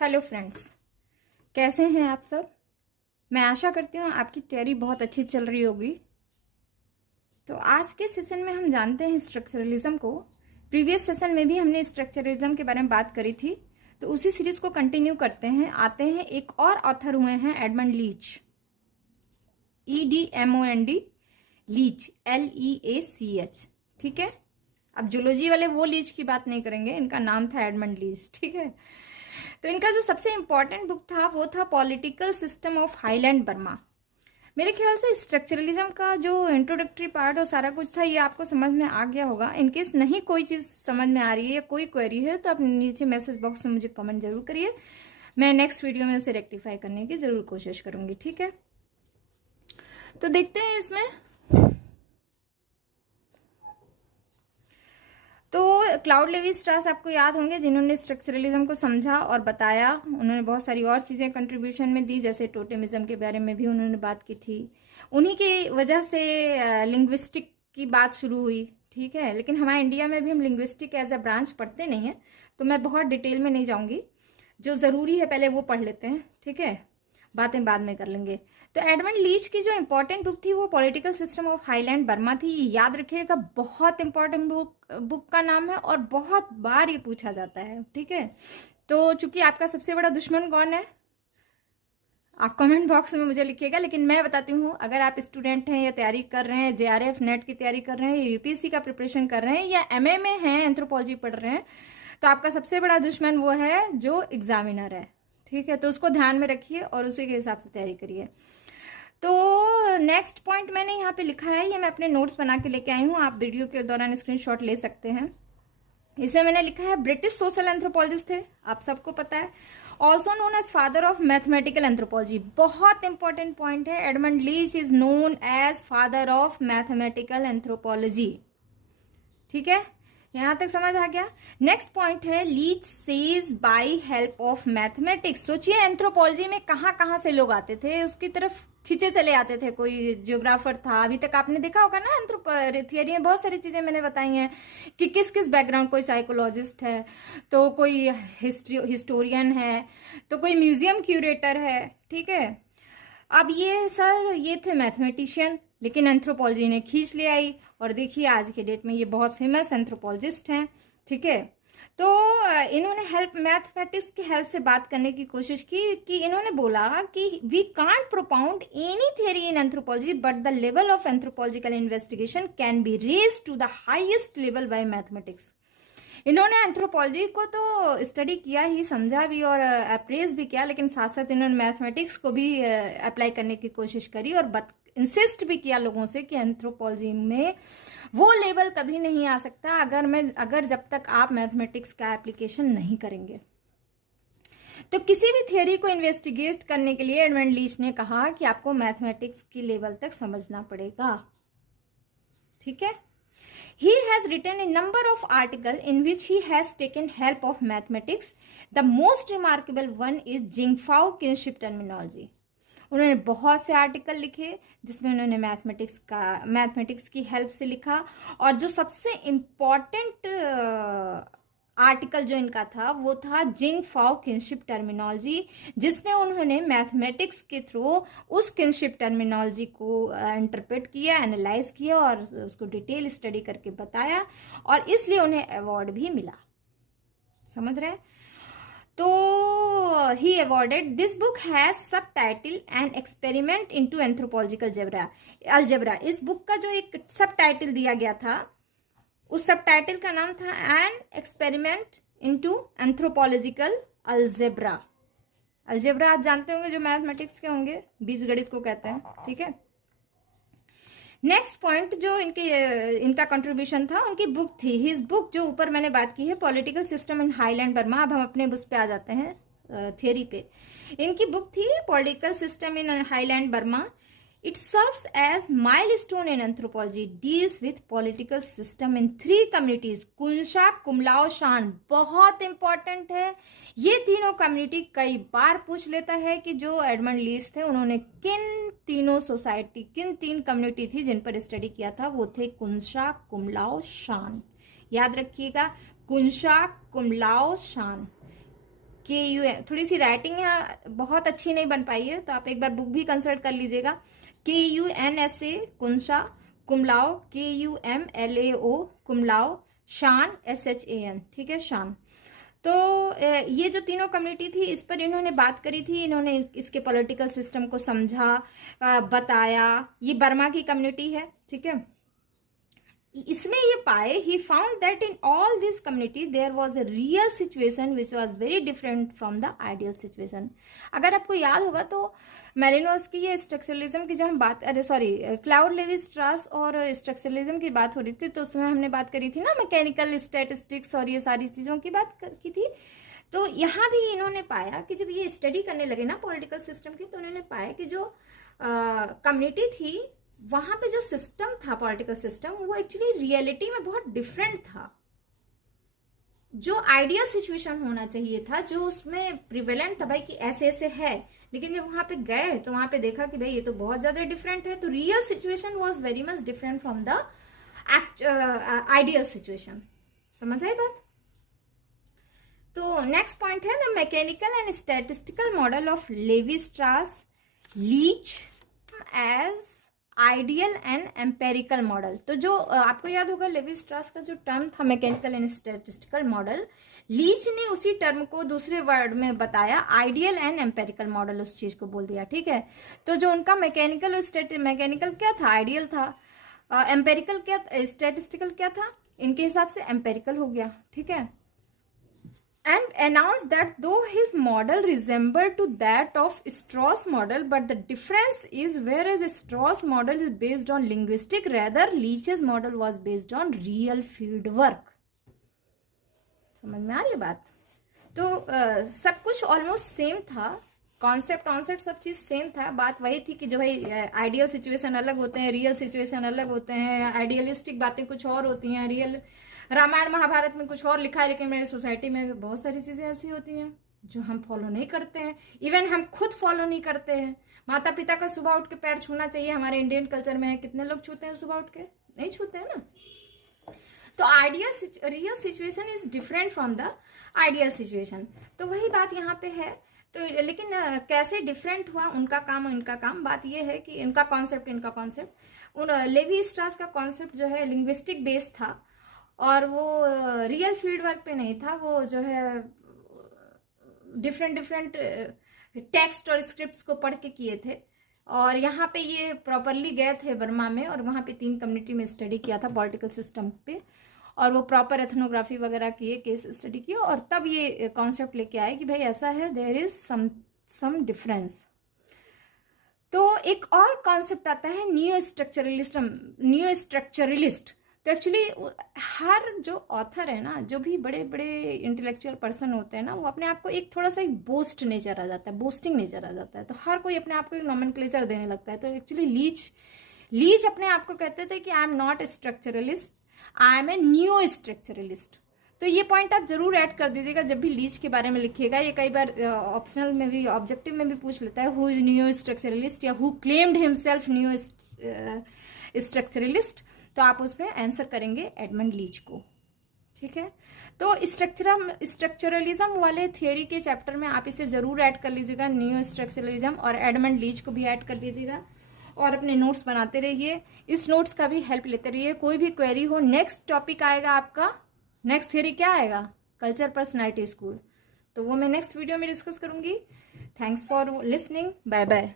Hello friends, कैसे हैं आप सब। मैं आशा करती हूँ आपकी तैयारी बहुत अच्छी चल रही होगी। तो आज के सेशन में हम जानते हैं स्ट्रक्चरलिज्म को। प्रीवियस सेशन में भी हमने स्ट्रक्चरलिज्म के बारे में बात करी थी, तो उसी सीरीज को कंटिन्यू करते हैं। आते हैं, एक और ऑथर हुए हैं Edmund Leach, EDMOND, Leach LEACH। ठीक है, अब जूलॉजी वाले वो लीच की बात नहीं करेंगे, इनका नाम था एडमंड लीच। ठीक है, तो इनका जो सबसे इंपॉर्टेंट बुक था वो था political system of highland Burma. मेरे ख्याल से स्ट्रक्चरलिज्म का जो इंट्रोडक्टरी पार्ट और सारा कुछ था ये आपको समझ में आ गया होगा। इनकेस नहीं कोई चीज़ समझ में आ रही है या कोई क्वेरी है तो आप नीचे मैसेज बॉक्स में मुझे कमेंट जरूर करिए। मैं नेक्स्ट वीडियो में उसे रेक्टिफाई करने की जरूर कोशिश करूंगी। ठीक है, तो देखते हैं इसमें। तो क्लाउड लेवी स्ट्रास आपको याद होंगे, जिन्होंने स्ट्रक्चरलिज्म को समझा और बताया। उन्होंने बहुत सारी और चीज़ें कंट्रीब्यूशन में दी, जैसे टोटेमिज्म के बारे में भी उन्होंने बात की थी। उन्हीं की वजह से लिंग्विस्टिक की बात शुरू हुई। ठीक है, लेकिन हमारे इंडिया में भी हम लिंग्विस्टिक एज अ ब्रांच पढ़ते नहीं हैं, तो मैं बहुत डिटेल में नहीं जाऊँगी। जो ज़रूरी है पहले वो पढ़ लेते हैं, ठीक है, बातें बाद में कर लेंगे। तो एडमंड लीच की जो इंपॉर्टेंट बुक थी वो political system of highland Burma थी। ये याद रखिएगा, बहुत इंपॉर्टेंट बुक का नाम है और बहुत बार ये पूछा जाता है। ठीक है, तो चूंकि आपका सबसे बड़ा दुश्मन कौन है आप कमेंट बॉक्स में मुझे लिखिएगा, लेकिन मैं बताती हूँ, अगर आप स्टूडेंट हैं या तैयारी कर रहे हैं, JRF नेट की तैयारी कर रहे हैं, या UPSC का प्रिपरेशन कर रहे हैं, या MA में हैं, एंथ्रोपोलॉजी पढ़ रहे हैं, तो आपका सबसे बड़ा दुश्मन वो है जो एग्जामिनर है। ठीक है, तो उसको ध्यान में रखिए और उसी के हिसाब से तैयारी करिए। तो नेक्स्ट पॉइंट मैंने यहाँ पे लिखा है, ये मैं अपने नोट्स बना के लेके आई हूँ, आप वीडियो के दौरान स्क्रीनशॉट ले सकते हैं। इसमें मैंने लिखा है ब्रिटिश सोशल एंथ्रोपोलॉजिस्ट थे, आप सबको पता है। Also known as father of mathematical anthropology, बहुत इंपॉर्टेंट पॉइंट है। Edmund Leach is known as father of mathematical anthropology. ठीक है, यहां तक समझ आ गया। नेक्स्ट पॉइंट है Leach says by help of mathematics. सोचिए एंथ्रोपोलॉजी में कहां कहां से लोग आते थे, उसकी तरफ खींचे चले आते थे। कोई जियोग्राफर था, अभी तक आपने देखा होगा ना, थियरी में बहुत सारी चीजें मैंने बताई हैं कि किस किस बैकग्राउंड, कोई साइकोलॉजिस्ट है, तो कोई हिस्टोरियन है, तो कोई म्यूजियम क्यूरेटर है। ठीक है, अब ये थे मैथमेटिशियन, लेकिन एंथ्रोपोलॉजी ने खींच ले आई, और देखिए आज के डेट में ये बहुत फेमस एंथ्रोपोलॉजिस्ट हैं। ठीक है, तो इन्होंने मैथमेटिक्स की हेल्प से बात करने की कोशिश की कि इन्होंने बोला कि we can't propound any theory in anthropology but the level of anthropological investigation can be raise to the highest level by mathematics. इन्होंने एंथ्रोपोलॉजी को तो स्टडी किया ही, समझा भी और अप्रेज भी किया, लेकिन साथ साथ इन्होंने मैथमेटिक्स को भी अप्लाई करने की कोशिश करी और इंसिस्ट भी किया लोगों से कि एंथ्रोपोलॉजी में वो लेवल कभी नहीं आ सकता अगर जब तक आप मैथमेटिक्स का एप्लीकेशन नहीं करेंगे। तो किसी भी थियरी को इन्वेस्टिगेट करने के लिए एडमंड लीच ने कहा कि आपको मैथमेटिक्स की लेवल तक समझना पड़ेगा। ठीक है, he has written a number of articles in which he has taken help of mathematics. The most remarkable one is Jingfao kinship terminology. उन्होंने बहुत से आर्टिकल लिखे जिसमें उन्होंने मैथमेटिक्स की हेल्प से लिखा, और जो सबसे इम्पॉर्टेंट आर्टिकल जो इनका था वो था जिंगफाओ किनशिप टर्मिनोलॉजी, जिसमें उन्होंने मैथमेटिक्स के थ्रू उस किनशिप टर्मिनोलॉजी को इंटरप्रेट किया, एनालाइज किया और उसको डिटेल स्टडी करके बताया, और इसलिए उन्हें अवार्ड भी मिला। समझ रहे हैं? तो ही अवॉर्डेड दिस बुक हैज सब title an experiment into anthropological algebra. इस बुक का जो एक सब टाइटल दिया गया था, उस सब टाइटल का नाम था an experiment into anthropological algebra. Algebra आप जानते होंगे, जो मैथमेटिक्स के होंगे, बीजगणित को कहते हैं। ठीक है, नेक्स्ट पॉइंट जो इनका कंट्रीब्यूशन था, उनकी बुक थी, हिज बुक जो ऊपर मैंने बात की है, political system in highland Burma. अब हम अपने बुक पे आ जाते हैं, थियरी पे। इनकी बुक थी political system in highland Burma. It serves as milestone in anthropology, deals with political system in 3 communities, Gumsa, Gumlao, Shan. बहुत इंपॉर्टेंट है, ये तीनों कम्युनिटी कई बार पूछ लेता है कि जो एडमंड लीच थे उन्होंने किन 3 कम्युनिटी थी जिन पर स्टडी किया था, वो थे कुंशा, कुमलाओ, शान। याद रखिएगा, कुंशा, कुमलाओ, शान। KUM, थोड़ी सी राइटिंग यहाँ बहुत अच्छी नहीं बन पाई है, तो आप एक बार बुक भी कंसल्ट कर लीजिएगा। KUNSA कुंसा कुमलाओ, KUMLAO कुमलाओ, शान SHAN, ठीक है, शान। तो ये जो तीनों कम्युनिटी थी इस पर इन्होंने बात करी थी, इन्होंने इसके पॉलिटिकल सिस्टम को समझा, बताया। ये बर्मा की कम्युनिटी है, ठीक है। इसमें ये पाए, he found that in all this community there was a real situation which was very different from the ideal situation. अगर आपको याद होगा तो मेलिनोव्स्की ये स्ट्रक्चरलिज्म की जब हम बात, अरे सॉरी, क्लाउड लेवी स्ट्रास और स्ट्रक्चरलिज्म की बात हो रही थी, तो उसमें हमने बात करी थी ना मैकेनिकल स्टैटिस्टिक्स और ये सारी चीज़ों की बात की थी। तो यहाँ भी इन्होंने पाया कि जब ये स्टडी करने लगे ना पॉलिटिकल सिस्टम की, तो उन्होंने पाया कि जो कम्युनिटी थी वहां पे जो सिस्टम था, पॉलिटिकल सिस्टम, वो एक्चुअली रियलिटी में बहुत डिफरेंट था। जो आइडियल सिचुएशन होना चाहिए था, जो उसमें प्रिवेलेंट था भाई कि ऐसे ऐसे है, लेकिन जब वहां पे गए तो वहां पे देखा कि भाई ये तो बहुत ज्यादा डिफरेंट है। तो real situation was very much different from the ideal situation. समझ आई बात? तो नेक्स्ट पॉइंट है the mechanical and statistical model of Levi Strauss Leach as ideal and empirical model. तो जो आपको याद होगा लेवी स्ट्रास का जो टर्म था mechanical and statistical model, Leach ने उसी टर्म को दूसरे वर्ड में बताया, आइडियल एंड एम्पेरिकल मॉडल उस चीज को बोल दिया, ठीक है। तो जो उनका मैकेनिकल क्या था, आइडियल था, एम्पेरिकल क्या, स्टैटिस्टिकल क्या था, इनके हिसाब से एम्पेरिकल हो गया, ठीक है। And announced that though his model resembled to that of Strauss model, but the difference is whereas Strauss model is based on linguistic, rather Leach's model was based on real field work. समझ में आ रही है बात? तो सब कुछ almost same था, concept सब चीज सेम था। बात वही थी कि जो भाई आइडियल सिचुएशन अलग होते हैं, रियल सिचुएशन अलग होते हैं, आइडियलिस्टिक बातें कुछ और होती हैं, रियल रामायण महाभारत में कुछ और लिखा है, लेकिन मेरी सोसाइटी में बहुत सारी चीजें ऐसी होती हैं जो हम फॉलो नहीं करते हैं, इवन हम खुद फॉलो नहीं करते हैं। माता पिता का सुबह उठ के पैर छूना चाहिए, हमारे इंडियन कल्चर में है, कितने लोग छूते हैं सुबह उठ के? नहीं छूते हैं ना। तो ideal real situation is different from the ideal situation. तो वही बात यहाँ पे है। तो लेकिन कैसे डिफरेंट हुआ उनका काम और इनका काम? बात यह है कि इनका कॉन्सेप्ट लेवी स्ट्रास का कॉन्सेप्ट जो है लिंग्विस्टिक बेस्ड था, और वो रियल फील्ड वर्क पे नहीं था, वो जो है डिफरेंट टेक्स्ट और स्क्रिप्ट्स को पढ़ के किए थे। और यहाँ पे ये प्रॉपरली गए थे बर्मा में, और वहाँ पे 3 कम्युनिटी में स्टडी किया था पॉलिटिकल सिस्टम पे, और वो प्रॉपर एथनोग्राफी वगैरह किए, केस स्टडी किए, और तब ये कॉन्सेप्ट लेके आए कि भाई ऐसा है, देयर इज सम डिफरेंस। तो एक और कॉन्सेप्ट आता है न्यू स्ट्रक्चरलिस्ट। तो एक्चुअली हर जो ऑथर है ना, जो भी बड़े बड़े इंटेलेक्चुअल पर्सन होते हैं ना, वो अपने आप को एक थोड़ा सा एक बोस्ट नेचर आ जाता है, बोस्टिंग नेचर आ जाता है। तो हर कोई अपने आप को एक नॉमेनक्लेचर देने लगता है। तो एक्चुअली लीच अपने आप को कहते थे कि I am not a structuralist, I am a new structuralist. तो ये पॉइंट आप जरूर ऐड कर दीजिएगा जब भी लीच के बारे में लिखिएगा। ये कई बार ऑप्शनल में भी, ऑब्जेक्टिव में भी पूछ लेता है, हु इज न्यू स्ट्रक्चरलिस्ट या who claimed himself new structuralist. तो आप उस पर आंसर करेंगे एडमंड लीच को, ठीक है। तो स्ट्रक्चरलिज्म वाले थियोरी के चैप्टर में आप इसे जरूर ऐड कर लीजिएगा, न्यू स्ट्रक्चरलिज्म, और एडमंड लीच को भी ऐड कर लीजिएगा, और अपने नोट्स बनाते रहिए, इस नोट्स का भी हेल्प लेते रहिए। कोई भी क्वेरी हो, नेक्स्ट टॉपिक आएगा आपका, नेक्स्ट थियोरी क्या आएगा? Culture personality school. तो वो मैं नेक्स्ट वीडियो में डिस्कस करूंगी। Thanks for listening, bye bye.